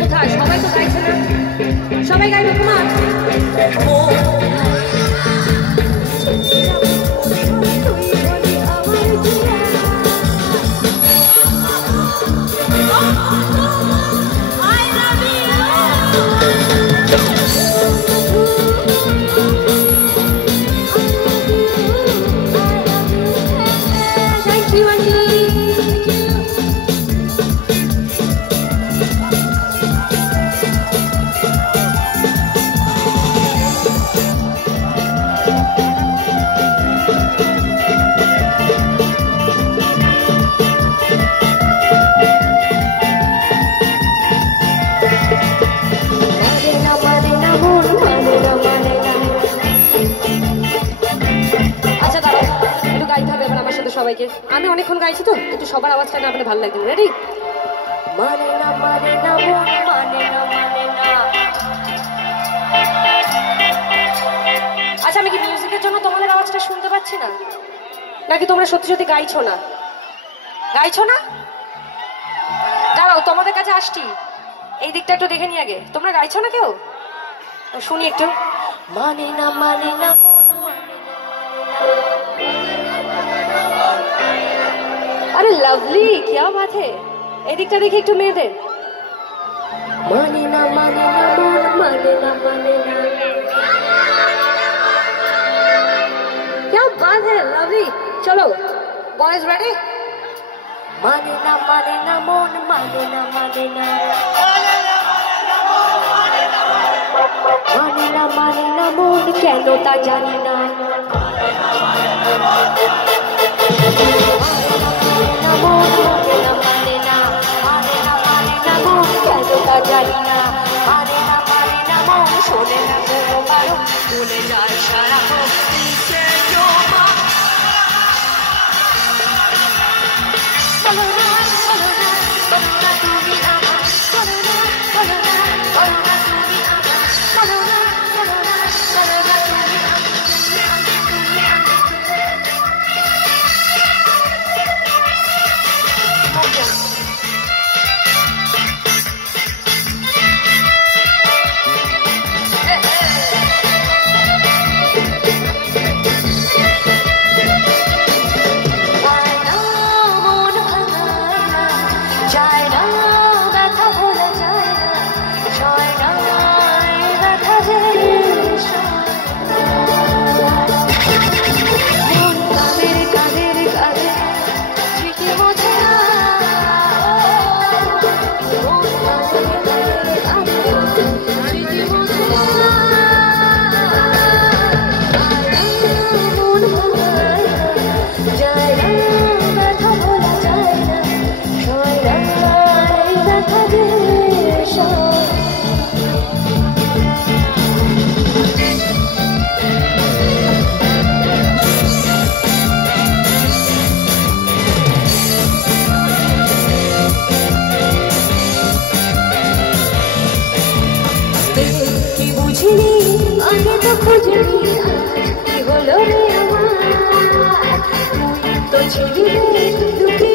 কোথায় সবাই তো গাইছে না, সবাই গাইবে তোমার। সবাইকে আমি অনেকক্ষণ গাইছি তো, একটু সবার আওয়াজটা না আপনার ভালো লাগবে। রেডি? মানে না মানে না মন মানে না মানে না। আচ্ছা, আমি কি মিউজিকের জন্য তোমাদের আওয়াজটা শুনতে পাচ্ছি না, নাকি তোমরা সত্যি সত্যি গাইছো না? গাইছো না? দাঁড়াও, তোমাদের কাছে আসছি, এই দিকটা একটু দেখে নি আগে। তোমরা গাইছো না কেউ? শুনি একটু। মানে না মানে না अरे लवली, क्या बात है। एदिकटा देखी एकटू मेয়েদের। माने ना माने ना मन माने ना माने ना। क्या बात है लवली। चलो बॉयज रेडी? माने ना मन माने ना माने ना। माने ना मन কেন তা জানি না। জানি না মানে না মন শোনে না কোনো কারণ ভুলে যায় সারা আগে তো খুঁজলি কি হলো রে আমার, তুই তো ছিলি লুকিয়ে